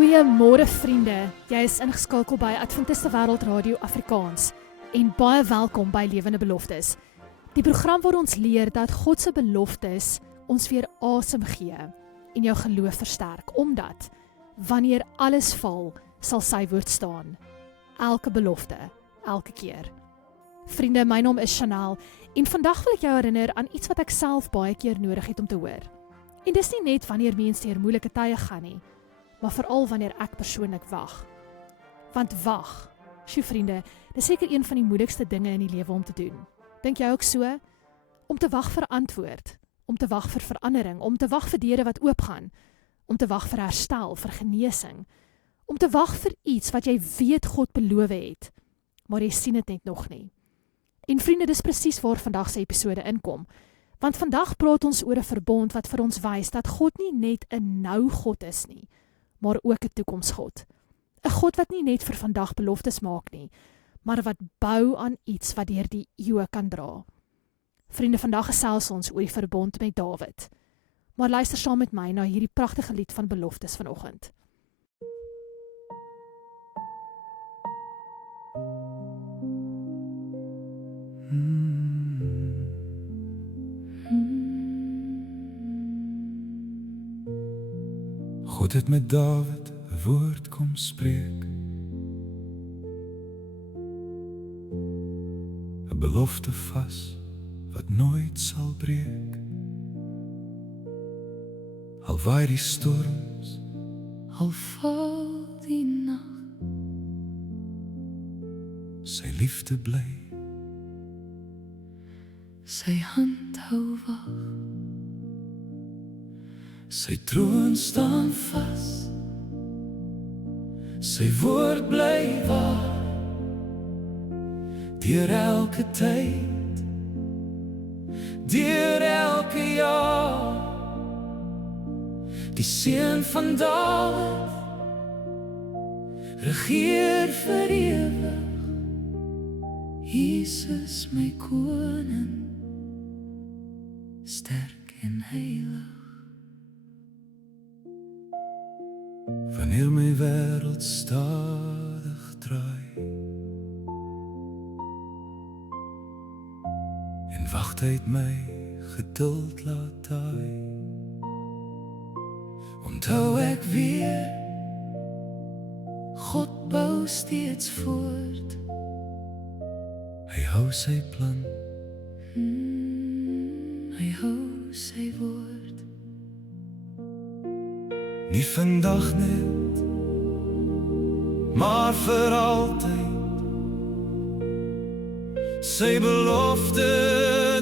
Goeiemôre vriende, jy is ingeskakel by Adventiste Wêreld Radio Afrikaans en baie welkom by Lewende Beloftes. Die program waar ons leer dat God se beloftes ons weer asem gee en jou geloof versterk, omdat wanneer alles val, sal sy woord staan. Elke belofte, elke keer. Vriende, my naam is Chanel en vandag wil ek jou herinner aan iets wat ek self baie keer nodig het om te hoor. En dis nie net wanneer mense deur moeilike tye gaan nie, maar veral wanneer ek persoonlik wag. Want wag, vriende, dis seker een van die moeilikste dinge in die lewe om te doen. Dink jy ook so? Om te wag vir antwoord, om te wag vir verandering, om te wag vir deure wat oopgaan, om te wag vir herstel, vir genesing, om te wag vir iets wat jy weet God beloof het, maar jy sien dit net nog nie. En vriende, dis presies waar vandag se episode inkom, want vandag praat ons oor 'n verbond wat vir ons wys dat God nie net 'n nou God is nie, maar ook 'n toekomsgod. 'n God wat nie net vir vandag beloftes maak nie, maar wat bou aan iets wat deur die eeue kan dra. Vriende, vandag gesels ons oor die verbond met Dawid. Maar luister saam met my na hierdie pragtige lied van beloftes vanoggend. God het met Dawid 'n woord kom spreek, 'n belofte vas wat nooit sal breek. Al waai die storms, al val die nag, sy liefde bly, sy hand hou wag. Sy troon staan vas, sy woord bly waar, deur elke tyd, deur elke jaar. Die seun van Dawid regeer vir ewig, Jesus my koning, sterk en heilig. Wanneer my wêreld stadig draai en wagtyd my geduld laat daai, onthou ek weer, God bou steeds voort, hy hou sy plan, hy hou sy woord. Nie vandag net, maar vir altyd. Sy belofte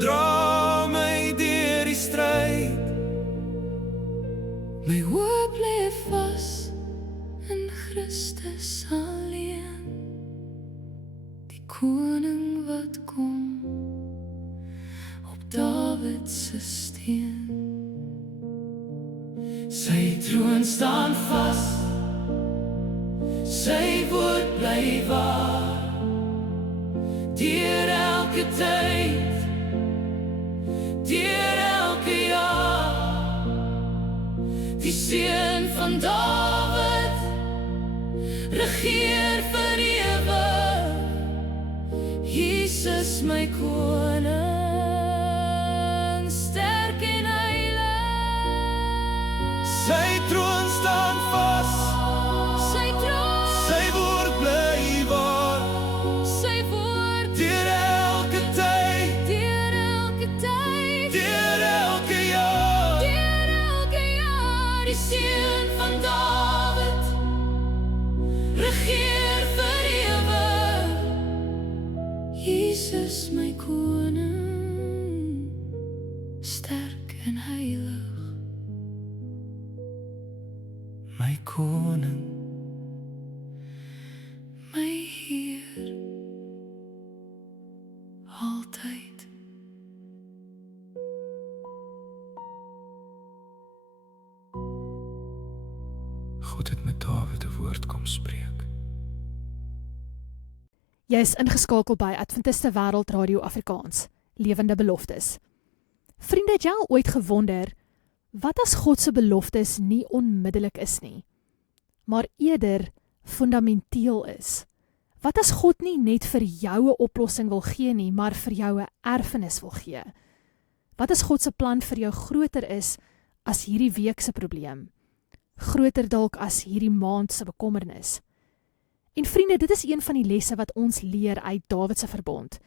dra my deur die stryd. My hoop lê vas in Christus alleen, die koning wat kom op Dawid se steen. Sy troon staan vas, sy woord bly waar, deur elke tyd, deur elke jaar. Die seun van Dawid regeer vir ewig, Jesus my koning, sterk en heilig. Sy troon staan vas, sy woord bly waar, sy woord deur elke tyd, deur elke jaar, die seun van Dawid regeer vir ewig, Jesus my koning, sterk en heilig. My koning, my Heer, altyd. God het met Dawid 'n woord kom spreek. Jy is ingeskakel by Adventiste Wêreld Radio Afrikaans, Lewende Beloftes. Vriende, het jy al ooit gewonder, wat as God se beloftes nie onmiddellik is nie? maar eerder fundamenteel is. Wat as God nie net vir jou 'n oplossing wil gee nie, maar vir jou 'n erfenis wil gee? Wat as God se plan vir jou groter is as hierdie week se probleem? Groter dalk as hierdie maand se bekommernis? En vriende, dit is een van die lesse wat ons leer uit Dawid se verbond.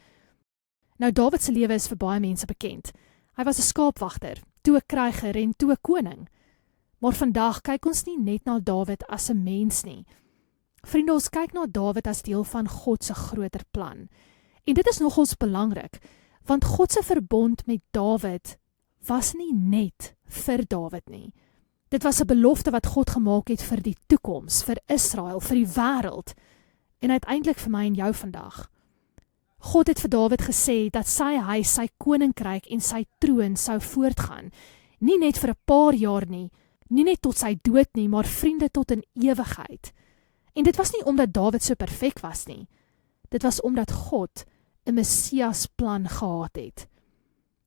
Nou, Dawid se lewe is vir baie mense bekend. Hy was 'n skaapwagter, toe 'n kryger en toe 'n koning. Maar vandag kyk ons nie net na Dawid as 'n mens nie. Vriende, ons kyk na Dawid as deel van God se groter plan. En dit is nogals belangrik, want God se verbond met Dawid was nie net vir Dawid nie. Dit was 'n belofte wat God gemaak het vir die toekoms, vir Israel, vir die wêreld en uiteindelik vir my en jou vandag. God het vir Dawid gesê dat sy huis, sy koninkryk en sy troon sou voortgaan, nie net vir 'n paar jaar nie, nie net tot sy dood nie, maar vriende tot in ewigheid. En dit was nie omdat Dawid so perfek was nie. Dit was omdat God 'n Messias plan gehad het.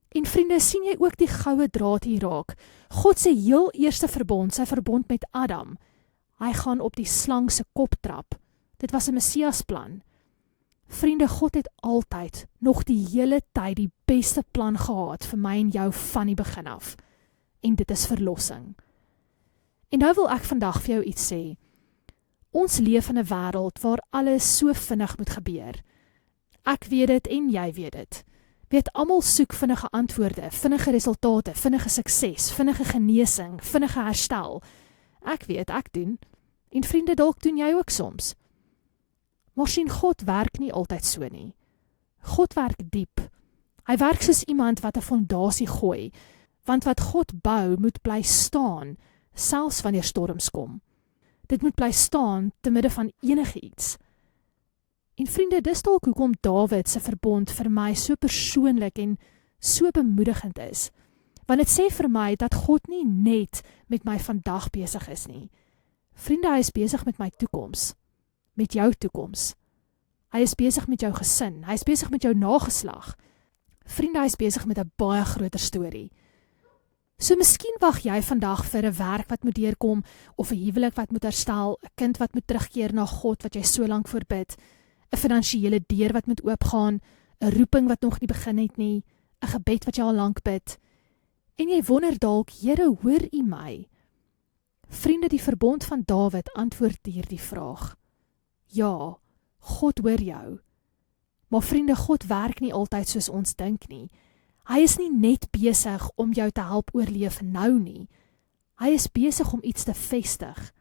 En vriende, sien jy ook die goue draad hier raak? God se heel eerste verbond, sy verbond met Adam. Hy gaan op die slang se kop trap. Dit was 'n Messias plan. Vriende, God het altyd, nog die hele tyd, die beste plan gehad vir my en jou van die begin af. En dit is verlossing. En nou wil ek vandag vir jou iets sê. Ons leef in 'n wêreld waar alles so vinnig moet gebeur. Ek weet dit en jy weet dit. Weet, almal soek vinnige antwoorde, vinnige resultate, vinnige sukses, vinnige genesing, vinnige herstel. Ek weet, ek doen. En vriende, dalk doen jy ook soms. Maar sien, God werk nie altyd so nie. God werk diep. Hy werk soos iemand wat 'n fondasie gooi, want wat God bou moet bly staan, selfs wanneer storms kom. Dit moet bly staan te midde van enige iets. En vriende, dis dalk hoekom Dawid se verbond vir my so persoonlik en so bemoedigend is. Want dit sê vir my dat God nie net met my vandag besig is nie. Vriende, hy is besig met my toekoms. Met jou toekoms. Hy is besig met jou gesin. Hy is besig met jou nageslag. Vriende, hy is besig met 'n baie groter storie. So miskien wag jy vandag vir 'n werk wat moet deurkom, of 'n huwelik wat moet herstel, 'n kind wat moet terugkeer na God wat jy so lank voorbid, 'n finansiële deur wat moet oopgaan, 'n roeping wat nog nie begin het nie, 'n gebed wat jy al lank bid. En jy wonder dalk, Here, hoor U my? Vriende, die verbond van Dawid antwoord hierdie vraag. Ja, God hoor jou. Maar vriende, God werk nie altyd soos ons dink nie. Hy is nie net besig om jou te help oorleef nou nie. Hy is besig om iets te vestig.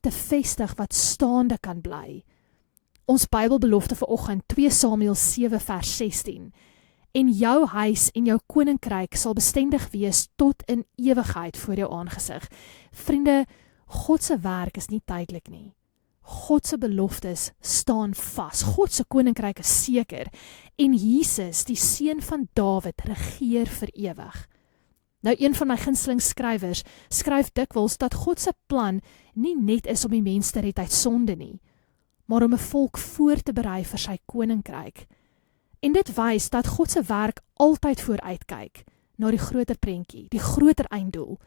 Te vestig wat staande kan bly. Ons Bybelbelofte vanoggend, 2 Samuel 7 vers 16. En jou huis en jou koninkryk sal bestendig wees tot in ewigheid voor jou aangesig. Vriende, God se werk is nie tydelik nie. God se beloftes staan vas. God se koninkryk is seker. En Jesus, die seun van Dawid, regeer vir ewig. Nou, een van my gunsteling skrywers skryf dikwels dat God se plan nie net is om die mens te red uit sonde nie, maar om 'n volk voor te berei vir sy koninkryk. En dit wys dat God se werk altyd vooruitkyk na die groter prentjie, die groter einddoel.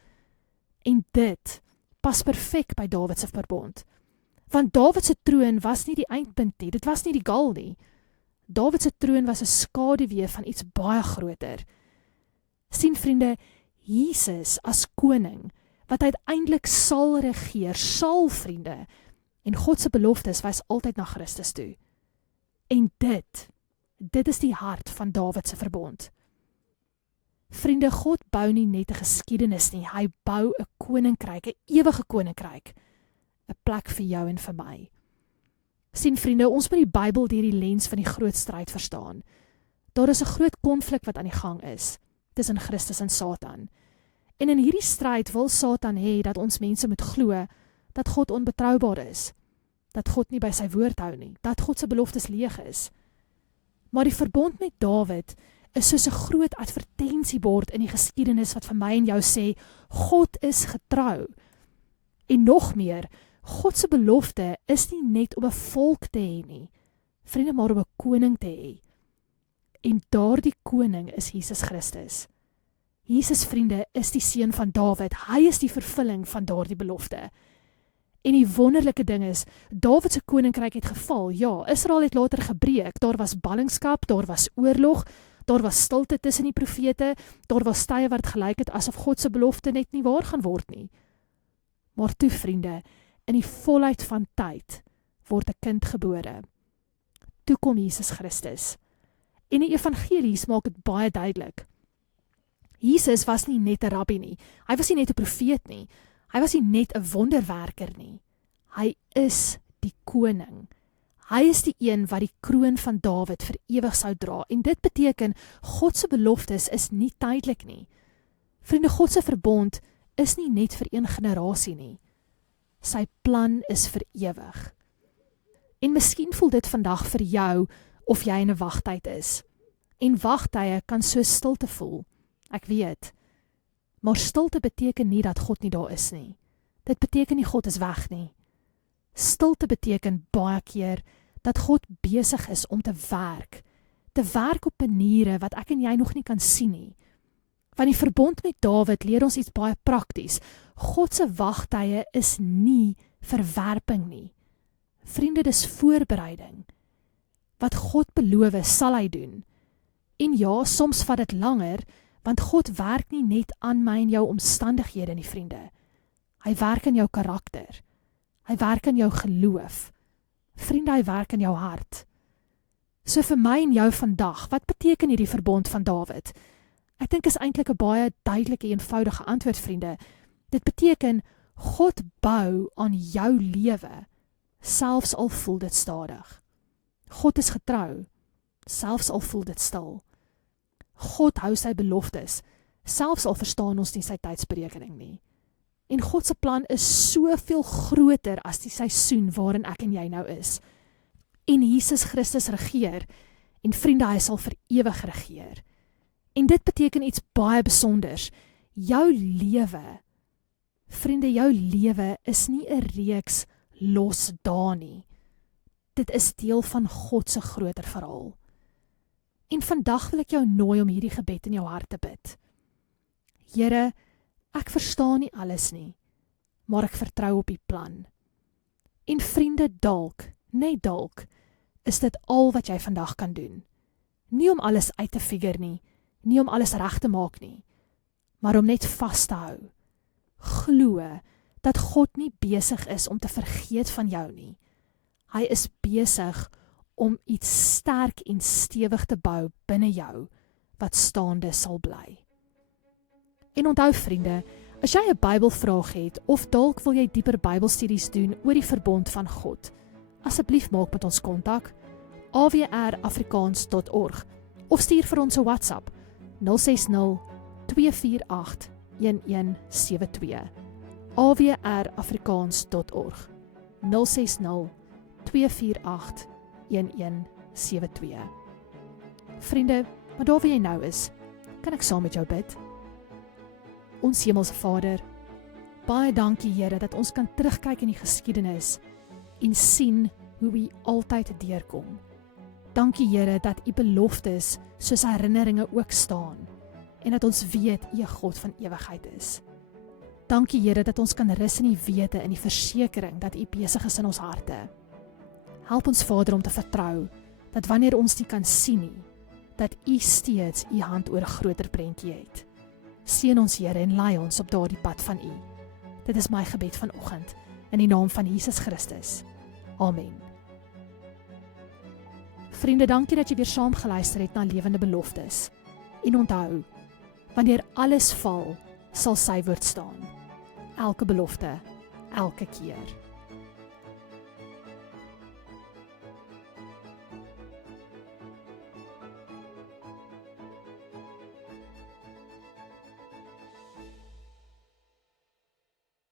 En dit pas perfek by Dawid se verbond. Want Dawid se troon was nie die eindpunt nie, dit was nie die goal nie. Dawid se troon was 'n skaduwee van iets baie groter. Sien vriende, Jesus as koning, wat uiteindelik sal regeer, sal vriende, en God se beloftes wys altyd na Christus toe. En dit is die hart van Dawid se verbond. Vriende, God bou nie net 'n geskiedenis nie, hy bou 'n koninkryk, 'n ewige koninkryk, 'n plek vir jou en vir my. Sien vriende, ons moet die Bybel deur die lens van die groot stryd verstaan. Daar is 'n groot konflik wat aan die gang is, tussen Christus en Satan. En in hierdie stryd wil Satan hê dat ons mense moet glo dat God onbetroubaar is, dat God nie by sy woord hou nie, dat God se beloftes leeg is. Maar die verbond met Dawid is soos 'n groot advertensiebord in die geskiedenis wat vir my en jou sê, God is getrou. En nog meer, God se belofte is nie net om 'n volk te hê nie, vriende, maar om 'n koning te hê. En daardie koning is Jesus Christus. Jesus, vriende, is die seun van Dawid. Hy is die vervulling van daardie belofte. En die wonderlike ding is, Dawid se koninkryk het geval. Ja, Israel het later gebreek. Daar was ballingskap, daar was oorlog, daar was stilte tussen die profete, daar was tye wat gelyk het asof God se belofte net nie waar gaan word nie. Maar toe, vriende, in die volheid van tyd word 'n kind gebore. Toe kom Jesus Christus. En die evangelies maak dit baie duidelik. Jesus was nie net 'n rabbi nie. Hy was nie net 'n profeet nie. Hy was nie net 'n wonderwerker nie. Hy is die koning. Hy is die een wat die kroon van Dawid vir ewig sou dra. En dit beteken, God se beloftes is nie tydelik nie. Vriende, God se verbond is nie net vir een generasie nie. Sy plan is vir ewig. En miskien voel dit vandag vir jou of jy in 'n wagtyd is. En wagtye kan so stilte voel. Ek weet. Maar stilte beteken nie dat God nie daar is nie. Dit beteken nie God is weg nie. Stilte beteken baie keer dat God besig is om te werk op maniere wat ek en jy nog nie kan sien nie. Van die verbond met Dawid leer ons iets baie prakties. God se wagtye is nie verwerping nie. Vriende, dis voorbereiding. Wat God beloof, sal hy doen. En ja, soms vat dit langer, want God werk nie net aan my en jou omstandighede nie, vriende. Hy werk in jou karakter. Hy werk in jou geloof. Vriende, hy werk in jou hart. So vir my en jou vandag, wat beteken hierdie verbond van Dawid? Ek dink is eintlik 'n baie duidelike, eenvoudige antwoord, vriende. Dit beteken, God bou aan jou lewe, selfs al voel dit stadig. God is getrou, selfs al voel dit stil. God hou sy beloftes, selfs al verstaan ons nie sy tydsberekening nie. En God se plan is soveel groter as die seisoen waarin ek en jy nou is. En Jesus Christus regeer, en vriende, hy sal vir ewig regeer. En dit beteken iets baie besonders. Jou lewe, vriende, jou lewe is nie 'n reeks los dae nie. Dit is deel van God se groter verhaal. En vandag wil ek jou nooi om hierdie gebed in jou hart te bid. Here, ek verstaan nie alles nie, maar ek vertrou op U plan. En vriende, dalk, net dalk, is dit al wat jy vandag kan doen. Nie om alles uit te figure nie, nie om alles reg te maak nie, maar om net vas te hou. Glo dat God nie besig is om te vergeet van jou nie. Hy is besig om iets sterk en stewig te bou binne jou, wat staande sal bly. En onthou, vriende, as jy 'n Bybelvraag het, of dalk wil jy dieper Bybelstudies doen oor die verbond van God, asseblief maak met ons kontak, awrafrikaans.org, of stuur vir ons 'n WhatsApp, 060-248-1172, awrafrikaans.org, 060-248-1172. Vriende, maar daar waar jy nou is, kan ek saam met jou bid? Ons Hemelse Vader, baie dankie Here dat ons kan terugkyk in die geskiedenis en sien hoe U altyd deurkom. Dankie Here dat U beloftes soos herinneringe ook staan en dat ons weet U 'n God van ewigheid is. Dankie Here dat ons kan rus in die wete en die versekering dat U besig is in ons harte. Help ons Vader om te vertrou dat wanneer ons nie kan sien nie, dat U steeds U hand oor 'n groter prentjie het. Seën ons Here en lei ons op daardie pad van U. Dit is my gebed vanoggend in die naam van Jesus Christus. Amen. Vriende, dankie dat jy weer saam geluister het na Lewende Beloftes. En onthou, wanneer alles val, sal sy woord staan. Elke belofte, elke keer.